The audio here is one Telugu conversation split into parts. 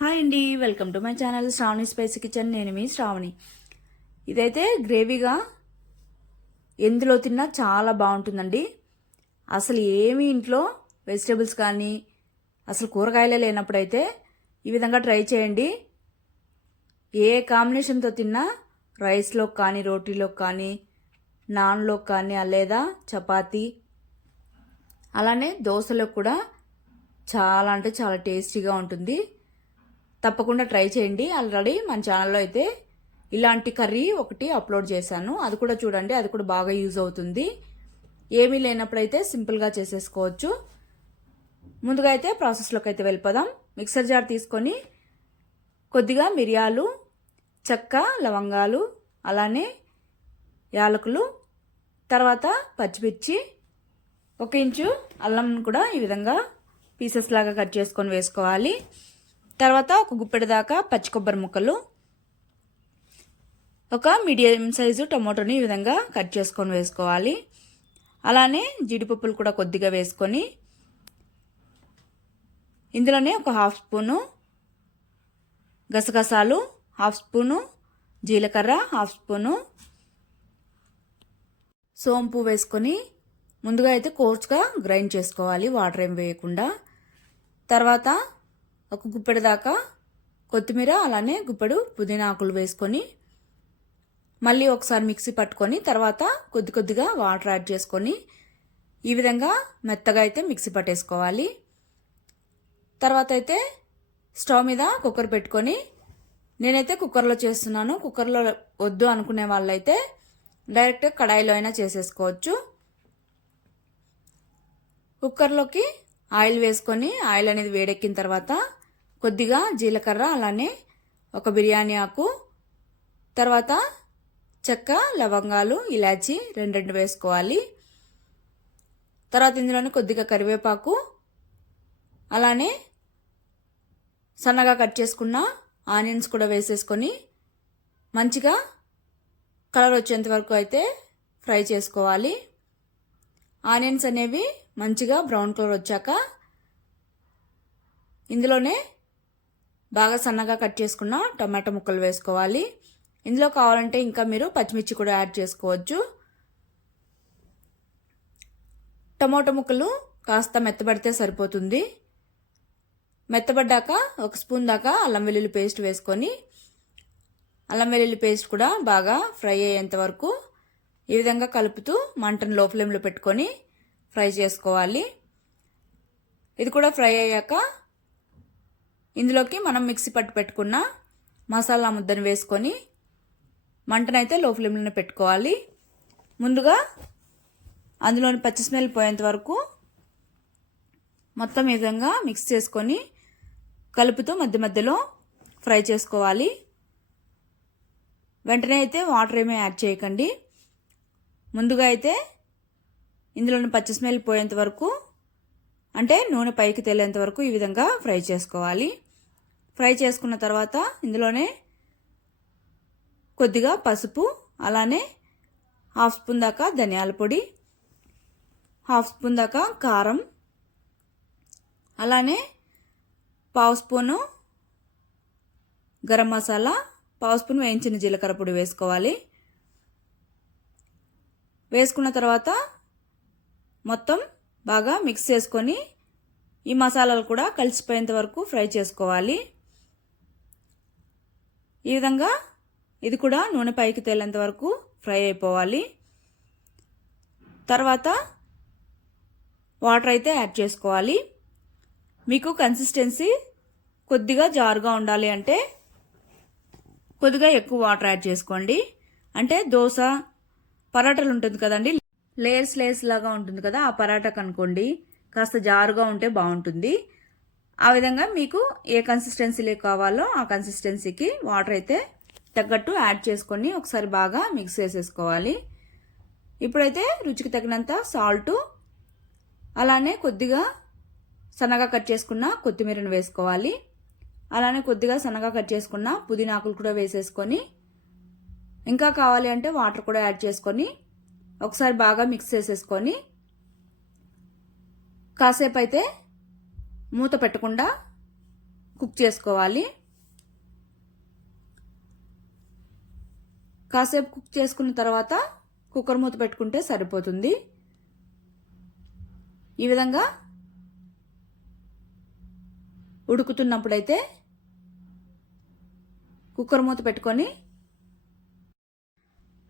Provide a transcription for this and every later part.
హాయ్ అండి, welcome to my channel Shravani spicy kitchen. నేను మీ శ్రావణి. ఇదైతే గ్రేవీగా ఎందులో తిన్నా చాలా బాగుంటుందండి. అసలు ఏమి ఇంట్లో వెజిటేబుల్స్ కానీ అసలు కూరగాయలే లేనప్పుడైతే ఈ విధంగా ట్రై చేయండి. ఏ కాంబినేషన్తో తిన్నా రైస్లోకి కానీ, రోటీలోకి కానీ, నాన్లోకి కానీ, లేదా చపాతీ, అలానే దోశలో కూడా చాలా అంటే చాలా టేస్టీగా ఉంటుంది. తప్పకుండా ట్రై చేయండి. ఆల్రెడీ మన ఛానల్లో అయితే ఇలాంటి కర్రీ ఒకటి అప్లోడ్ చేశాను, అది కూడా చూడండి. అది కూడా బాగా యూజ్ అవుతుంది. ఏమీ లేనప్పుడైతే సింపుల్గా చేసేసుకోవచ్చు. ముందుగా అయితే ప్రాసెస్లోకి అయితే వెళ్ళిపోదాం. మిక్సర్ జార్ తీసుకొని కొద్దిగా మిరియాలు, చెక్క, లవంగాలు, అలానే యాలకులు, తర్వాత పచ్చిమిర్చి, 1 ఇంచు అల్లం కూడా ఈ విధంగా పీసెస్ లాగా కట్ చేసుకొని వేసుకోవాలి. తర్వాత 1 గుప్పెడు దాకా పచ్చి కొబ్బరి ముక్కలు, 1 మీడియం సైజు టమోటోని ఈ విధంగా కట్ చేసుకొని వేసుకోవాలి. అలానే జీడిపప్పులు కూడా కొద్దిగా వేసుకొని ఇందులోనే 1/2 స్పూను గసగసాలు, 1/2 స్పూను జీలకర్ర, 1/2 స్పూను సోంపు వేసుకొని ముందుగా అయితే కోర్స్గా గ్రైండ్ చేసుకోవాలి, వాటర్ ఏం వేయకుండా. తర్వాత 1 గుప్పెడు దాకా కొత్తిమీర, అలానే గుప్పెడు పుదీనా ఆకులు వేసుకొని మళ్ళీ ఒకసారి మిక్సీ పట్టుకొని తర్వాత కొద్దిగా వాటర్ యాడ్ చేసుకొని ఈ విధంగా మెత్తగా అయితే మిక్సీ పట్టేసుకోవాలి. తర్వాత అయితే స్టవ్ మీద కుక్కర్ పెట్టుకొని, నేనైతే కుక్కర్లో చేస్తున్నాను. కుక్కర్లో వద్దు అనుకునే వాళ్ళైతే డైరెక్ట్ కడాయిలో అయినా చేసేసుకోవచ్చు. కుక్కర్లోకి ఆయిల్ వేసుకొని ఆయిల్ అనేది వేడెక్కిన తర్వాత కొద్దిగా జీలకర్ర, అలానే 1 బిర్యానీ ఆకు, తర్వాత చెక్క, లవంగాలు, ఇలాచి 2 వేసుకోవాలి. తర్వాత ఇందులోనే కొద్దిగా కరివేపాకు, అలానే సన్నగా కట్ చేసుకున్న ఆనియన్స్ కూడా వేసేసుకొని మంచిగా కలర్ వచ్చేంత వరకు అయితే ఫ్రై చేసుకోవాలి. ఆనియన్స్ అనేవి మంచిగా బ్రౌన్ కలర్ వచ్చాక ఇందులోనే బాగా సన్నగా కట్ చేసుకున్న టమాటో ముక్కలు వేసుకోవాలి. ఇందులో కావాలంటే ఇంకా మీరు పచ్చిమిర్చి కూడా యాడ్ చేసుకోవచ్చు. టమాటో ముక్కలు కాస్త మెత్తబడితే సరిపోతుంది. మెత్తబడ్డాక 1 స్పూన్ దాకా అల్లం వెల్లుల్లి పేస్ట్ వేసుకొని అల్లం వెల్లుల్లి పేస్ట్ కూడా బాగా ఫ్రై అయ్యేంత వరకు ఈ విధంగా కలుపుతూ మంటను లో ఫ్లేమ్లో పెట్టుకొని ఫ్రై చేసుకోవాలి. ఇది కూడా ఫ్రై అయ్యాక ఇందులోకి మనం మిక్సీ పట్టు పెట్టుకున్న మసాలా ముద్దను వేసుకొని మంటనైతే లో ఫ్లేమ్లోనే పెట్టుకోవాలి. ముందుగా అందులోని పచ్చి స్మెల్ పోయేంత వరకు మొత్తం ఈ విధంగా మిక్స్ చేసుకొని కలుపుతూ మధ్య మధ్యలో ఫ్రై చేసుకోవాలి. వెంటనే అయితే వాటర్ ఏమీ యాడ్ చేయకండి. ముందుగా అయితే ఇందులోని పచ్చి స్మెల్ పోయేంత వరకు, అంటే నూనె పైకి తేలేంత వరకు ఈ విధంగా ఫ్రై చేసుకోవాలి. ఫ్రై చేసుకున్న తర్వాత ఇందులోనే కొద్దిగా పసుపు, అలానే 1/2 స్పూన్ దాకా ధనియాల పొడి, 1/2 స్పూన్ దాకా కారం, అలానే 1/2 స్పూను గరం మసాలా, 1/2 స్పూన్ వేయించిన జీలకర్ర పొడి వేసుకోవాలి. వేసుకున్న తర్వాత మొత్తం బాగా మిక్స్ చేసుకొని ఈ మసాలాలు కూడా కలిసిపోయేంత వరకు ఫ్రై చేసుకోవాలి. ఈ విధంగా ఇది కూడా నూనె పైకి తేలేంత వరకు ఫ్రై అయిపోవాలి. తర్వాత వాటర్ అయితే యాడ్ చేసుకోవాలి. మీకు కన్సిస్టెన్సీ కొద్దిగా జారుగా ఉండాలి అంటే కొద్దిగా ఎక్కువ వాటర్ యాడ్ చేసుకోండి. అంటే దోశ, పరాటాలు ఉంటుంది కదండి, లేయర్స్ లాగా ఉంటుంది కదా, ఆ పరాటాకు అనుకోండి కాస్త జారుగా ఉంటే బాగుంటుంది. ఆ విధంగా మీకు ఏ కన్సిస్టెన్సీలో కావాలో ఆ కన్సిస్టెన్సీకి వాటర్ అయితే తగ్గట్టు యాడ్ చేసుకొని ఒకసారి బాగా మిక్స్ చేసేసుకోవాలి. ఇప్పుడైతే రుచికి తగినంత సాల్టు, అలానే కొద్దిగా సన్నగా కట్ చేసుకున్న కొత్తిమీరను వేసుకోవాలి. అలానే కొద్దిగా సన్నగా కట్ చేసుకున్న పుదీనా ఆకులు కూడా వేసేసుకొని ఇంకా కావాలి అంటే వాటర్ కూడా యాడ్ చేసుకొని ఒకసారి బాగా మిక్స్ చేసేసుకొని కాసేపు అయితే మూత పెట్టకుండా కుక్ చేసుకోవాలి. కాసేపు కుక్ చేసుకున్న తర్వాత కుక్కర్ మూత పెట్టుకుంటే సరిపోతుంది. ఈ విధంగా ఉడుకుతున్నప్పుడైతే కుక్కర్ మూత పెట్టుకొని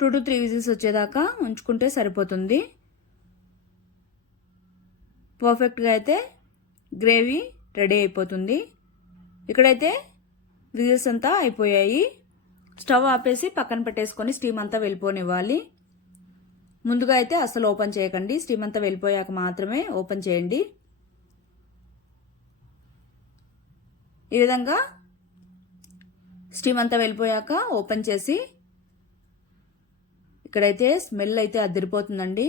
2 to 3 విజిల్స్ వచ్చేదాకా ఉంచుకుంటే సరిపోతుంది. పర్ఫెక్ట్గా అయితే గ్రేవీ రెడీ అయిపోతుంది. ఇక్కడైతే విజిల్స్ అంతా అయిపోయాయి. స్టవ్ ఆపేసి పక్కన పెట్టేసుకొని స్టీమ్ అంతా వెళ్ళిపోనివ్వాలి. ముందుగా అయితే అసలు ఓపెన్ చేయకండి, స్టీమ్ అంతా వెళ్ళిపోయాక మాత్రమే ఓపెన్ చేయండి. ఈ విధంగా స్టీమ్ అంతా వెళ్ళిపోయాక ఓపెన్ చేసి ఇక్కడైతే స్మెల్ అయితే అదిరిపోతుందండి.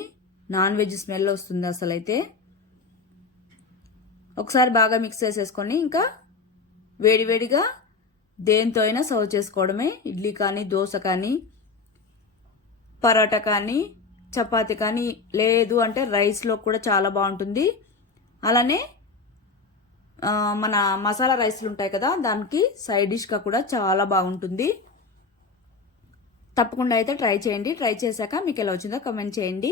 నాన్ వెజ్ స్మెల్ వస్తుంది అసలు అయితే. ఒకసారి బాగా మిక్స్ చేసేసుకొని ఇంకా వేడివేడిగా దేంతో అయినా సర్వ్ చేసుకోవడమే. ఇడ్లీ కానీ, దోశ కానీ, పరోటా కానీ, చపాతి కానీ, లేదు అంటే రైస్లో కూడా చాలా బాగుంటుంది. అలానే మన మసాలా రైస్లు ఉంటాయి కదా, దానికి సైడ్ డిష్గా కూడా చాలా బాగుంటుంది. తప్పకుండా అయితే ట్రై చేయండి. ట్రై చేశాక మీకు ఎలా వచ్చిందో కమెంట్ చేయండి.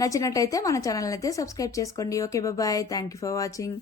నచ్చినట్టయితే మన ఛానల్ అయితే సబ్స్క్రైబ్ చేసుకోండి. Okay, bye. Thank you for watching.